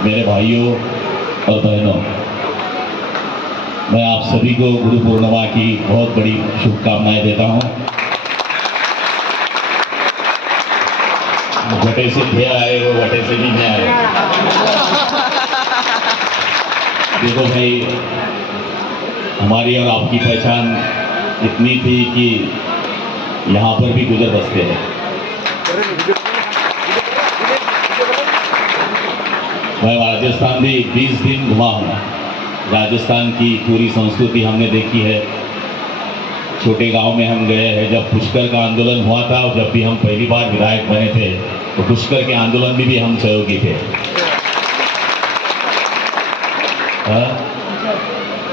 मेरे भाइयों और बहनों, मैं आप सभी को गुरु पूर्णिमा की बहुत बड़ी शुभकामनाएं देता हूं। वटे से थे आए वो वटे से भी नहीं आए। देखो भाई, हमारी और आपकी पहचान इतनी थी कि यहाँ पर भी गुजर बसते हैं। मैं राजस्थान भी 20 दिन घुमा हूँ। राजस्थान की पूरी संस्कृति हमने देखी है। छोटे गांव में हम गए हैं। जब पुष्कर का आंदोलन हुआ था और जब भी हम पहली बार विधायक बने थे तो पुष्कर के आंदोलन में भी हम सहयोगी थे।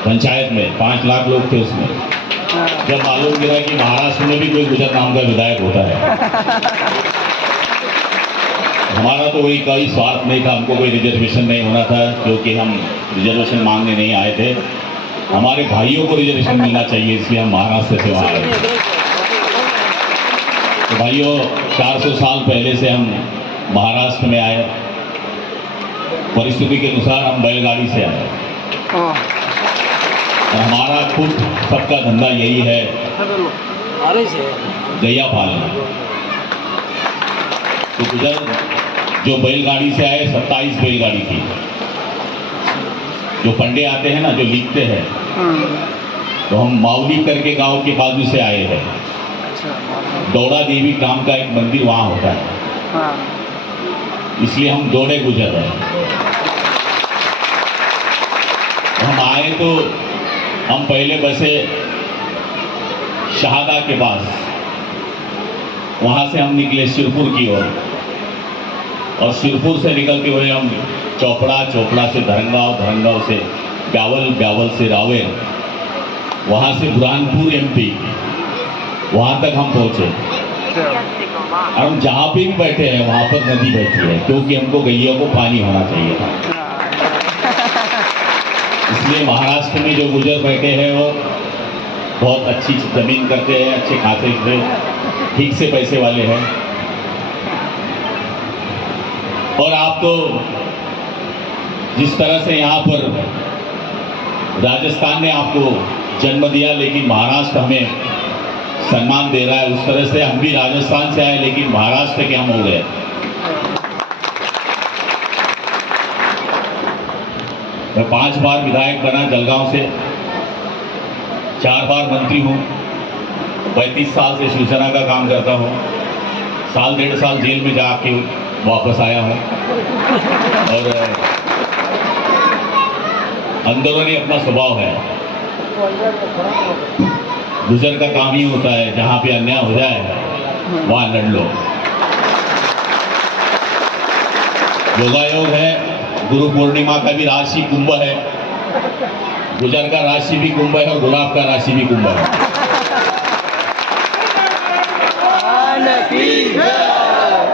पंचायत में 5 लाख लोग थे उसमें। जब मालूम गिरा कि महाराष्ट्र में भी कोई गुजर नाम का विधायक होता है। हमारा तो वही कोई स्वार्थ नहीं था, हमको कोई रिजर्वेशन नहीं होना था, क्योंकि हम रिजर्वेशन मांगने नहीं आए थे। हमारे भाइयों को रिजर्वेशन मिलना चाहिए, इसलिए हम महाराष्ट्र से वहाँ आए। तो भाइयों, 400 साल पहले से हम महाराष्ट्र में आए। परिस्थिति के अनुसार हम बैलगाड़ी से आए और हमारा खुद सबका धंधा यही है, गैया पालना। तो गुजर जो बैलगाड़ी से आए, 27 बैलगाड़ी थी। जो पंडे आते हैं ना, जो लिखते हैं, तो हम माउली करके गांव के बाजू से आए हैं। दौड़ा देवी नाम का एक मंदिर वहां होता है, इसलिए हम दौड़े गुजर हैं। हम आए तो हम पहले बसे शहादा के पास, वहां से हम निकले सिरपुर की ओर, और सिरपुर से निकलते हुए हम चोपड़ा, चोपड़ा से धरंगाव, धरंगाव से ब्यावल, ब्यावल से रावेर, वहाँ से बुरहानपुर MP, वहाँ तक हम पहुँचे। और हम जहाँ पे भी बैठे हैं वहाँ पर नदी बहती है, क्योंकि हमको गैया को पानी होना चाहिए था। इसलिए महाराष्ट्र में जो गुजर बैठे हैं वो बहुत अच्छी जमीन करते हैं, अच्छे खासे से ठीक से पैसे वाले हैं। और आप तो जिस तरह से यहाँ पर राजस्थान ने आपको जन्म दिया, लेकिन महाराष्ट्र हमें सम्मान दे रहा है, उस तरह से हम भी राजस्थान से आए लेकिन महाराष्ट्र के हम हो गए। मैं 5 बार विधायक बना जलगांव से, 4 बार मंत्री हूँ, 35 साल से शिवसेना का काम करता हूँ, साल 1.5 साल जेल में जाके वापस आया हूँ। और अंदरूनी अपना स्वभाव है, गुजर का काम ही होता है, जहाँ पे अन्याय हो जाए वहाँ लड़ लो। योगायोग है, गुरु पूर्णिमा का भी राशि कुंभ है, गुजर का राशि भी कुंभ है और गुलाब का राशि भी कुंभ है।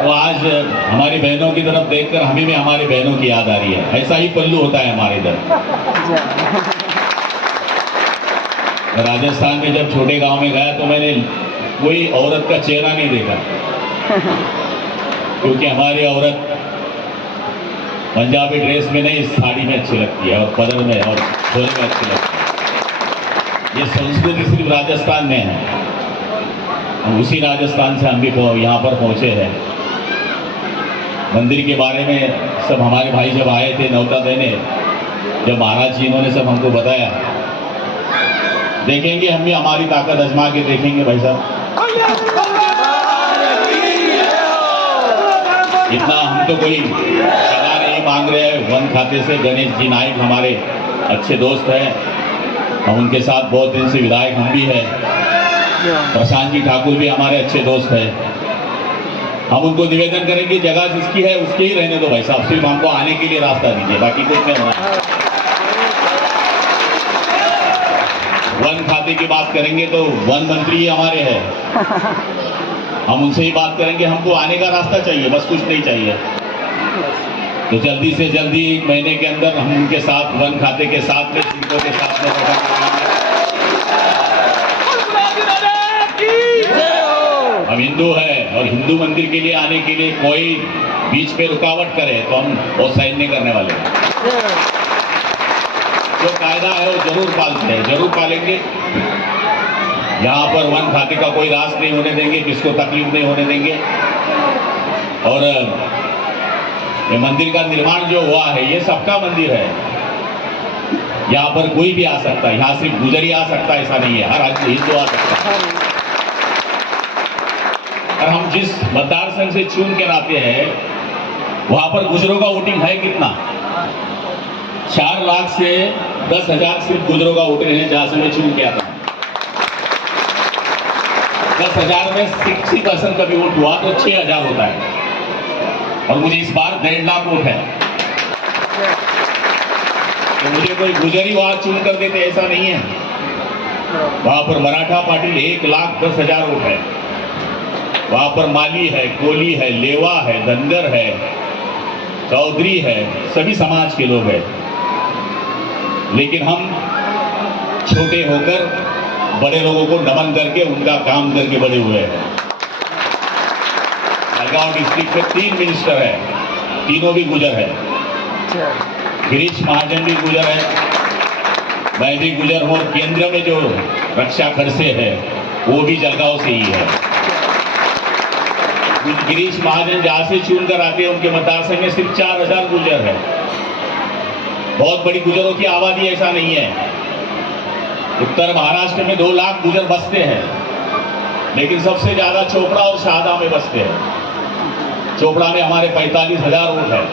तो आज हमारी बहनों की तरफ देखकर हमें भी हमारी बहनों की याद आ रही है। ऐसा ही पल्लू होता है हमारे इधर। राजस्थान में जब छोटे गांव में गया तो मैंने कोई औरत का चेहरा नहीं देखा, क्योंकि हमारी औरत पंजाबी ड्रेस में नहीं, साड़ी में अच्छी लगती है और पदर में और झोले में अच्छी लगती है। ये संस्कृति सिर्फ राजस्थान में है। उसी राजस्थान से हम भी यहाँ पर पहुँचे हैं। मंदिर के बारे में सब हमारे भाई जब आए थे न्योता देने, जब महाराज जी इन्होंने सब हमको बताया, देखेंगे हम भी हमारी ताकत आजमा के देखेंगे भाई साहब। इतना हम तो कोई सगा नहीं मांग रहे हैं। वन खाते से गणेश जी नाइक हमारे अच्छे दोस्त हैं, हम उनके साथ बहुत दिन से विधायक हम भी हैं। प्रशांत जी ठाकुर भी हमारे अच्छे दोस्त हैं। हम उनको निवेदन करेंगे, जगह जिसकी है उसके ही रहने दो भाई साहब, सिर्फ हमको आने के लिए रास्ता दीजिए, बाकी कुछ नहीं होना। वन खाते की बात करेंगे तो वन मंत्री ही हमारे हैं, हम उनसे ही बात करेंगे। हमको आने का रास्ता चाहिए, बस कुछ नहीं चाहिए। तो जल्दी से जल्दी 1 महीने के अंदर हम उनके साथ वन खाते के साथ में सीटों के साथ में हम हिंदू है और हिंदू मंदिर के लिए आने के लिए कोई बीच में रुकावट करे तो हम वो साइन नहीं करने वाले। जो कायदा है वो जरूर पालते हैं, जरूर पालेंगे। यहाँ पर वन खाते का कोई राज नहीं होने देंगे, किसको तकलीफ नहीं होने देंगे। और ये मंदिर का निर्माण जो हुआ है ये सबका मंदिर है। यहाँ पर कोई भी आ सकता है, यहाँ सिर्फ गुजर ही आ सकता है ऐसा नहीं है, हर हिंदू आ सकता है। और हम जिस मतदार संघ से चुन के आते हैं वहां पर गुजरों का वोटिंग है कितना? 4 लाख से 10,000 सिर्फ गुजरों का वोटिंग है जहां से मैं चुन के आता हूं। 10,000 में 60% का भी वोट हुआ तो 6,000 होता है, और मुझे इस बार 1.5 लाख वोट है। तो मुझे कोई गुजरी वहां चुन कर देते ऐसा नहीं है। वहां पर मराठा पाटिल 1,10,000 वोट है। वहां पर माली है, कोली है, लेवा है, धनगर है, चौधरी है, सभी समाज के लोग हैं। लेकिन हम छोटे होकर बड़े लोगों को नमन करके उनका काम करके बड़े हुए हैं। जलगांव डिस्ट्रिक्ट में 3 मिनिस्टर है, तीनों भी गुजर है। गिरीश महाजन भी गुजर है, मैं भी गुजर हूँ। केंद्र में जो रक्षा खड़से है वो भी जलगांव से ही है। गिरीश महाजन जहां से चुन कर आते हैं उनके मतदार संघ में सिर्फ 4,000 गुजर है। बहुत बड़ी गुजरों की आबादी ऐसा नहीं है। उत्तर महाराष्ट्र में 2 लाख गुजर बसते हैं, लेकिन सबसे ज्यादा चोपड़ा और शाहदा में बसते हैं। चोपड़ा में हमारे 45,000 वोट है,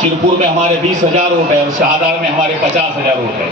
शिरपुर में हमारे 20,000 वोट है और शाहदा में हमारे 50,000 वोट है।